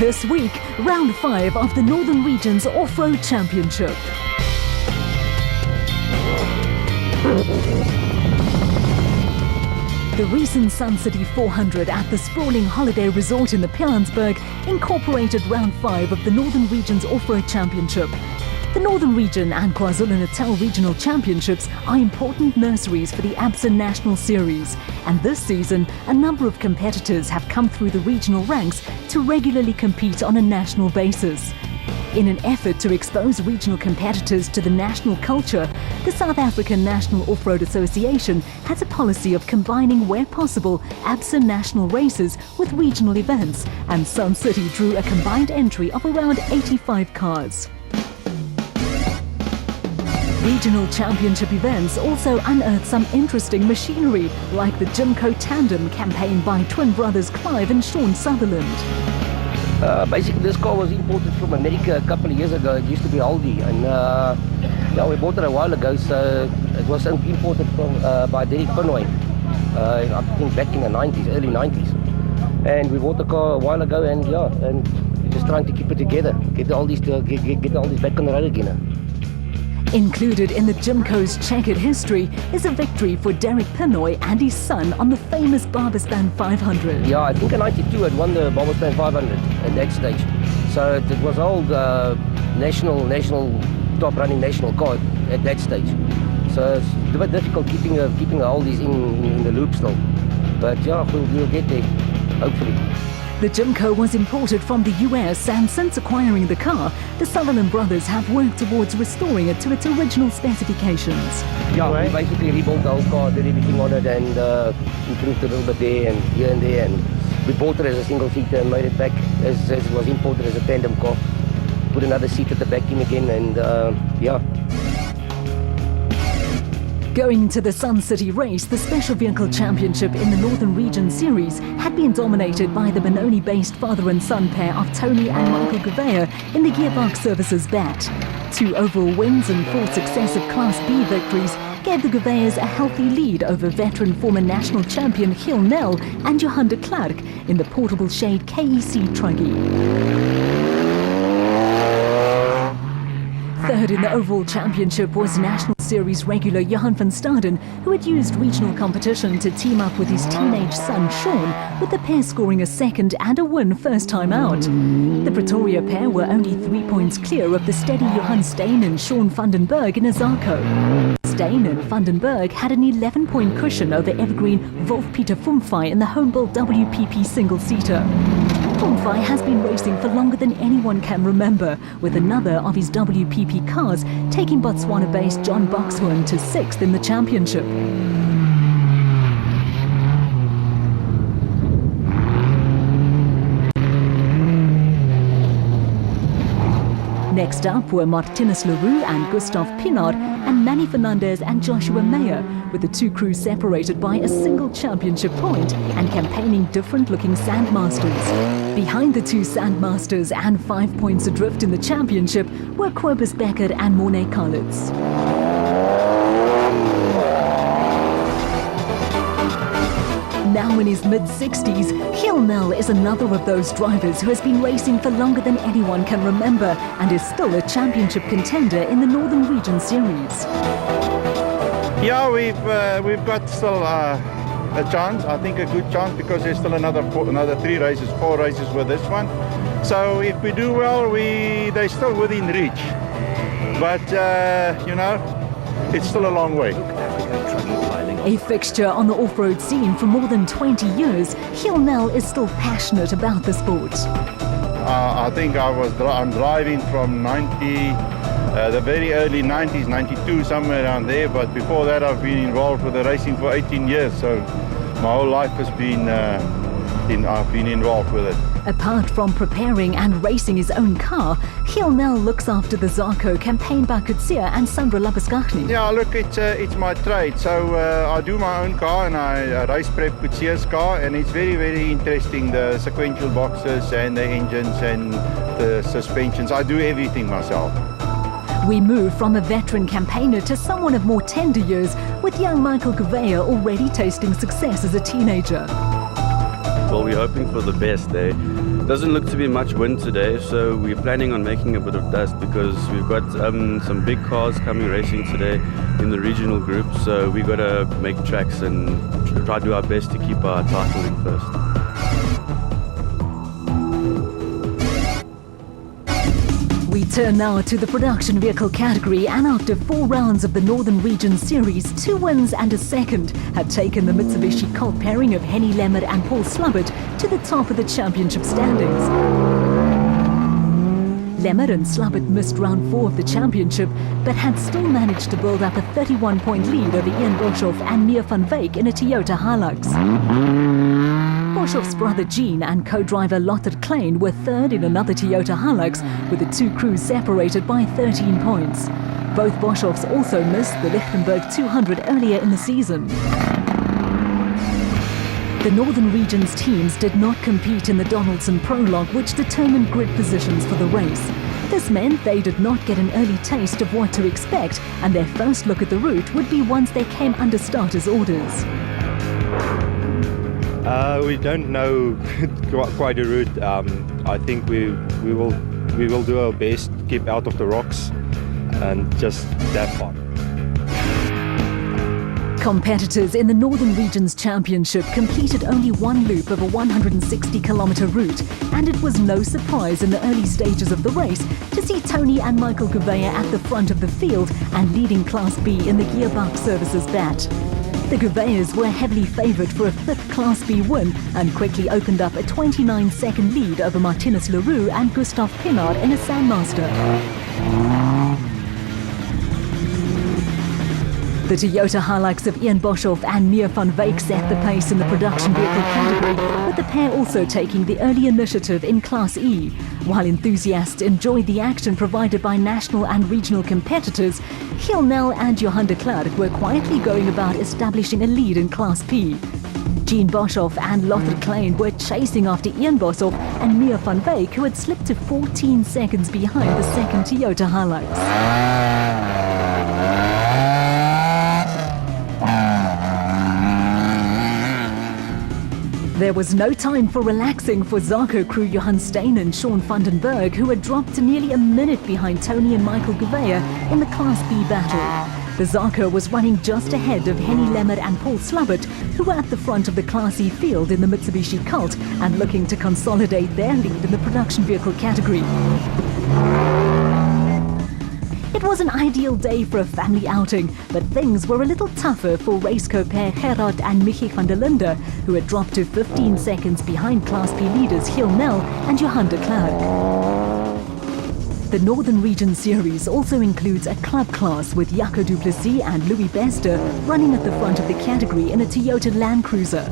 This week, round 5 of the Northern Region's Off-Road Championship. The recent Sun City 400 at the sprawling holiday resort in the Pilanesberg incorporated round 5 of the Northern Region's Off-Road Championship. The Northern Region and KwaZulu-Natal Regional Championships are important nurseries for the ABSA National Series, and this season a number of competitors have come through the regional ranks to regularly compete on a national basis. In an effort to expose regional competitors to the national culture, the South African National Off-Road Association has a policy of combining, where possible, ABSA national races with regional events, and Sun City drew a combined entry of around 85 cars. Regional championship events also unearthed some interesting machinery, like the Jimco Tandem campaign by twin brothers Clive and Sean Sutherland. Basically, this car was imported from America a couple of years ago. It used to be Aldi, and yeah, we bought it a while ago. So it was imported from by Derek Pinoy, I think back in the 90s, early 90s. And we bought the car a while ago, and yeah, and we're just trying to keep it together, get the Aldis back on the road again. Included in the Jimco's checkered history is a victory for Derek Pinoy and his son on the famous Barbaspan 500. Yeah, I think in '92 I'd won the Barbaspan 500 at that stage. So it was old national top running national car at that stage. So it's a bit difficult keeping the oldies in the loop still. But yeah, we'll get there, hopefully. The Jimco was imported from the US, and since acquiring the car, the Sutherland brothers have worked towards restoring it to its original specifications. Yeah, we basically rebuilt the whole car, did everything on it, and improved a little bit there and here and there. And we bought it as a single-seater and made it back as it was imported as a tandem car. Put another seat at the back in again, and yeah. Going to the Sun City race, the Special Vehicle Championship in the Northern Region Series had been dominated by the Benoni-based father and son pair of Tony and Michael Gouveia in the Gearbox Services BAT. 2 overall wins and 4 successive Class B victories gave the Gouveias a healthy lead over veteran former national champion Giel Nel and Johan de Klerk in the portable shade KEC Truggy. Third in the overall championship was National Series regular Johan van Staden, who had used regional competition to team up with his teenage son Sean, with the pair scoring a second and a win first time out. The Pretoria pair were only 3 points clear of the steady Johan Steyn and Sean Vandenberg in Azarko. Steyn and Vandenberg had an 11-point cushion over evergreen Wolf-Peter Fumfai in the home-built WPP single-seater. Fumfai has been racing for longer than anyone can remember, with another of his WPP cars taking Botswana-based John Boxhorn to 6th in the championship. Next up were Martinus Leroux and Gustav Pinard, and Manny Fernandez and Joshua Meyer, with the 2 crews separated by a single championship point and campaigning different-looking Sandmasters. Behind the 2 Sandmasters and 5 points adrift in the championship were Cobus Becker and Mornay Kalitz. Now in his mid-60s, Giel Nel is another of those drivers who has been racing for longer than anyone can remember and is still a championship contender in the Northern Region Series. Yeah, we've got still a chance, I think a good chance, because there's still another 4 races with this one. So if we do well, they're still within reach. But, you know, it's still a long way. A fixture on the off-road scene for more than 20 years, Giel Nel is still passionate about the sport. I think I'm driving from the very early 90s, 92, somewhere around there. But before that, I've been involved with the racing for 18 years. So my whole life has been, I've been involved with it. Apart from preparing and racing his own car, Giel Nel looks after the Zarko campaign by Kutsia and Sandra Lapaskachny. Yeah, look, it's my trade. So I do my own car and I race prep Kutsia's car, and it's very, very interesting, the sequential boxes and the engines and the suspensions. I do everything myself. We move from a veteran campaigner to someone of more tender years, with young Michael Gouveia already tasting success as a teenager. Well, we're hoping for the best. The Doesn't look to be much wind today, so we're planning on making a bit of dust because we've got some big cars coming racing today in the regional group, so we got to make tracks and try to do our best to keep our title in first. We turn now to the production vehicle category, and after 4 rounds of the Northern Region Series, 2 wins and a second had taken the Mitsubishi Colt pairing of Henny Lemmer and Paul Slubbert to the top of the championship standings. Lemmer and Slubbert missed round 4 of the championship, but had still managed to build up a 31-point lead over Ian Boshoff and Mia van Wyk in a Toyota Hilux. Boshoff's brother Gene and co-driver Lothar Klein were third in another Toyota Hilux, with the 2 crews separated by 13 points. Both Boshoffs also missed the Lichtenberg 200 earlier in the season. The Northern Region's teams did not compete in the Donaldson Prologue, which determined grid positions for the race. This meant they did not get an early taste of what to expect, and their first look at the route would be once they came under starters' orders. We don't know quite a route. I think we will do our best, keep out of the rocks, and just have fun. Competitors in the Northern Region's Championship completed only 1 loop of a 160-kilometre route, and it was no surprise in the early stages of the race to see Tony and Michael Gouveia at the front of the field and leading Class B in the Gearbox Services bat. The Gouveias were heavily favoured for a 5th Class B win and quickly opened up a 29-second lead over Martinez Leroux and Gustav Pinard in a Sandmaster. The Toyota Hilux of Ian Boshoff and Mia van Wyk set the pace in the production vehicle category, with the pair also taking the early initiative in Class E. While enthusiasts enjoyed the action provided by national and regional competitors, Giel Nel and Johan de Klerk were quietly going about establishing a lead in Class P. Gene Boshoff and Lothar Klein were chasing after Ian Boshoff and Mia van Wyk, who had slipped to 14 seconds behind the second Toyota Hilux. There was no time for relaxing for Zarco crew Johan Steyn and Sean van den Berg, who had dropped to nearly a minute behind Tony and Michael Gouveia in the Class B battle. The Zarco was running just ahead of Henny Lemmer and Paul Slubbert, who were at the front of the Class E field in the Mitsubishi Colt and looking to consolidate their lead in the production vehicle category. It was an ideal day for a family outing, but things were a little tougher for raceco pair Gerard and Michi van der Linde, who had dropped to 15 seconds behind Class P leaders Giel Nel and Johan de Klerk. The Northern Region Series also includes a club class with Jaco du Plessis and Louis Bester running at the front of the category in a Toyota Land Cruiser.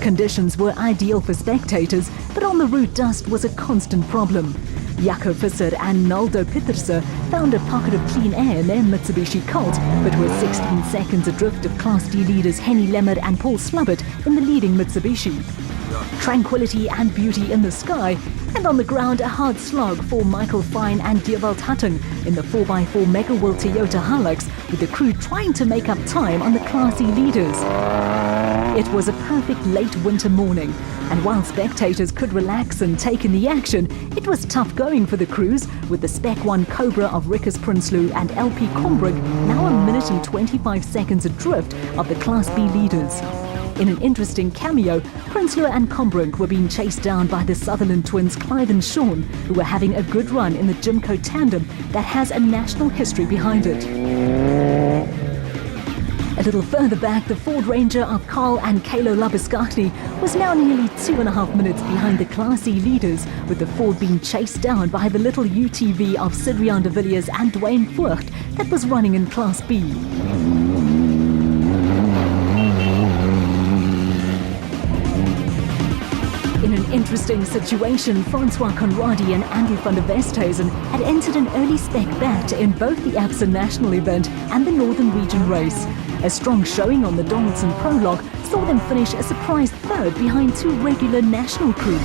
Conditions were ideal for spectators, but on the route dust was a constant problem. Jaco Visser and Naldo Pieterse found a pocket of clean air in their Mitsubishi Colt, but were 16 seconds adrift of Class D leaders Henny Lemmer and Paul Slubbert in the leading Mitsubishi. Tranquility and beauty in the sky, and on the ground a hard slog for Michael Fine and Dewald Hutton in the 4x4 Mega World Toyota Hilux, with the crew trying to make up time on the Class E leaders. It was a perfect late winter morning, and while spectators could relax and take in the action, it was tough going for the crews, with the Spec 1 Cobra of Rickers Prinsloo and LP Combrink now a minute and 25 seconds adrift of the Class B leaders. In an interesting cameo, Prinsloo and Combrink were being chased down by the Sutherland twins Clive and Sean, who were having a good run in the Jimco tandem that has a national history behind it. A little further back, the Ford Ranger of Carl and Kalo Labuschagne was now nearly 2.5 minutes behind the Class E leaders, with the Ford being chased down by the little UTV of Sidrian de Villiers and Dwayne Voigt that was running in Class B. In an interesting situation, Francois Conradi and Andrew van der Westhuizen had entered an early spec bat in both the ABSA National event and the Northern Region race. A strong showing on the Donaldson Prologue saw them finish a surprise third behind 2 regular national crews.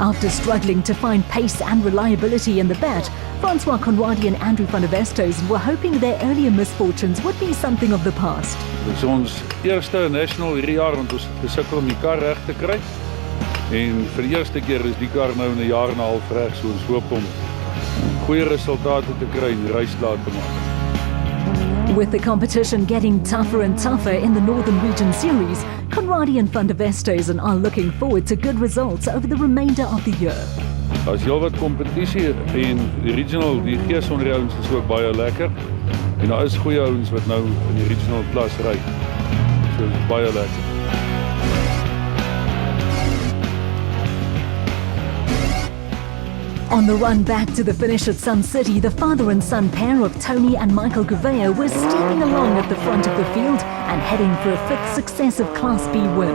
After struggling to find pace and reliability in the bat, Francois Conradie and Andrew van der Westhuizen were hoping their earlier misfortunes would be something of the past. Dit is ons eerste national hierdie jaar want ons gesukkel om die kar reg te kry. En vir die eerste keer is die kar nou in 'n jaar en 'n half reg, so ons hoop om goeie resultate te kry en die reis klaar te maak. With the competition getting tougher and tougher in the Northern Region Series, Conradie and van der Westhuizen are looking forward to good results over the remainder of the year. Daar's heelwat kompetisie en die regional, die gees onder die ouens is ook baie lekker. En daar is goeie ouens wat nou in die regional klas ry. So dit is baie lekker. On the run back to the finish at Sun City, the father and son pair of Tony and Michael Gouveia were steaming along at the front of the field and heading for a fifth successive Class B win.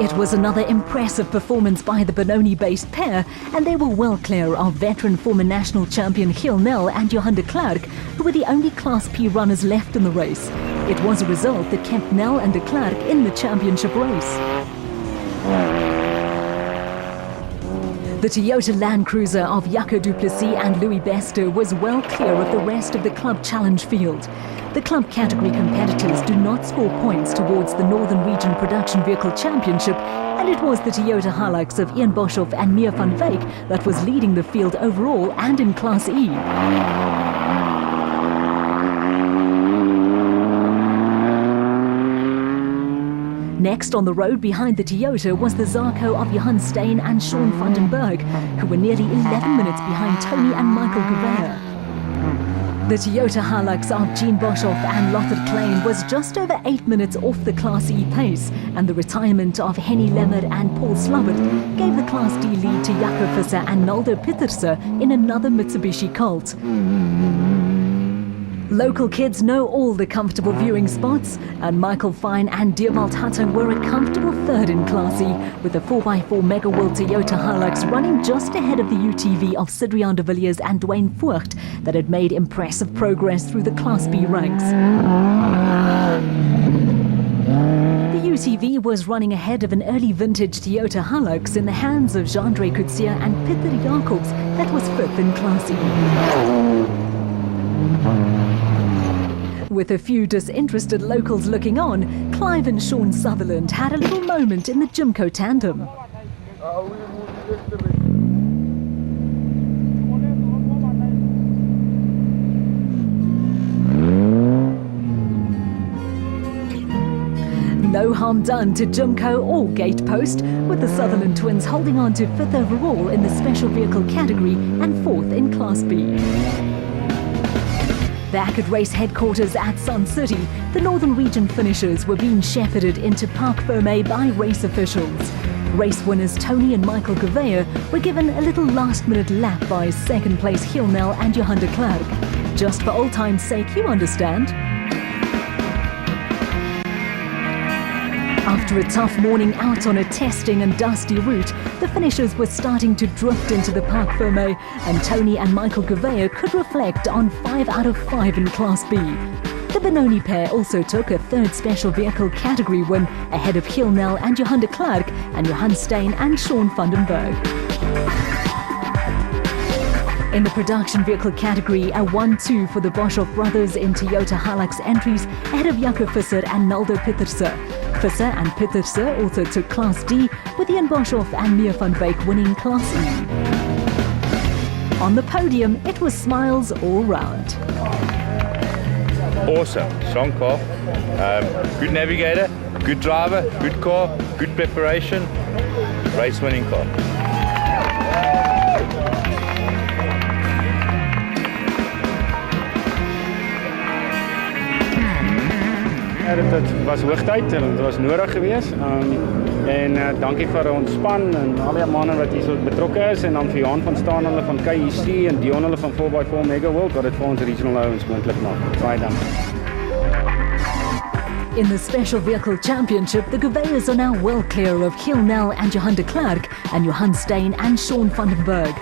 It was another impressive performance by the Benoni-based pair, and they were well clear of veteran former national champion Giel Nel and Johan de Klerk, who were the only Class P runners left in the race. It was a result that kept Nel and de Klerk in the championship race. The Toyota Land Cruiser of Jaco du Plessis and Louis Bester was well clear of the rest of the Club Challenge field. The club category competitors do not score points towards the Northern Region Production Vehicle Championship, and it was the Toyota Hilux of Ian Boshoff and Mia van Wyk that was leading the field overall and in Class E. Next on the road behind the Toyota was the Zarco of Johan Steyn and Sean van den Berg, who were nearly 11 minutes behind Tony and Michael Gouveia. The Toyota Hilux of Jean Boshoff and Lothar Klein was just over 8 minutes off the Class E pace, and the retirement of Henny Lemmer and Paul Slubbert gave the Class D lead to Jaco Visser and Naldo Pieterse in another Mitsubishi Colt. Local kids know all the comfortable viewing spots, and Michael Fine and Dierwald Hatton were a comfortable third in Class E, with the 4x4 Mega World Toyota Hilux running just ahead of the UTV of Sidrian de Villiers and Dwayne Voigt that had made impressive progress through the Class B ranks. The UTV was running ahead of an early vintage Toyota Hilux in the hands of Jean-Andre Coetzee and Peter Jacobs that was fifth in Class E. With a few disinterested locals looking on, Clive and Sean Sutherland had a little moment in the Jimco tandem. No harm done to Jimco or Gatepost, with the Sutherland twins holding on to fifth overall in the special vehicle category and fourth in Class B. Back at race headquarters at Sun City, the Northern Region finishers were being shepherded into Parc Fermé by race officials. Race winners Tony and Michael Gouveia were given a little last-minute lap by second place Giel Nel and Johan de Klerk. Just for old time's sake, you understand. After a tough morning out on a testing and dusty route, the finishers were starting to drift into the Parc Fermé, and Tony and Michael Gouveia could reflect on 5 out of 5 in Class B. The Benoni pair also took a third special vehicle category win ahead of Giel Nel and Johan de Klerk and Johan Steyn and Sean van den Berg. In the production vehicle category, a 1-2 for the Boshoff brothers in Toyota Hilux entries ahead of Jaco Visser and Naldo Pieterse. Visser and Pieterse also took Class D, with Ian Boshoff and Mia van Wyk winning Class E. On the podium, it was smiles all round. Awesome, strong car, good navigator, good driver, good car, good preparation, race winning car. Dit was hoogtyd en dit was nodig geweest. Dankie vir ons span en al die manne wat hier so betrokke is, en dan vir Johan van Staan hulle van KUC en Dion hulle van 4x4 Mega World wat dit vir ons regional ouens moontlik maak. Baie dankie. In the Special Vehicle Championship, the Gouveias are now well clear of Giel Nel and Johan de Klerk and Johan Steyn and Sean van den Berg.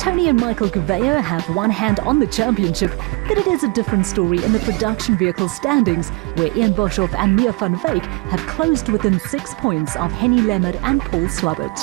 Tony and Michael Gouveia have one hand on the championship, but it is a different story in the production vehicle standings, where Ian Boshoff and Mia van Wyk have closed within 6 points of Henny Lemmer and Paul Slubbert.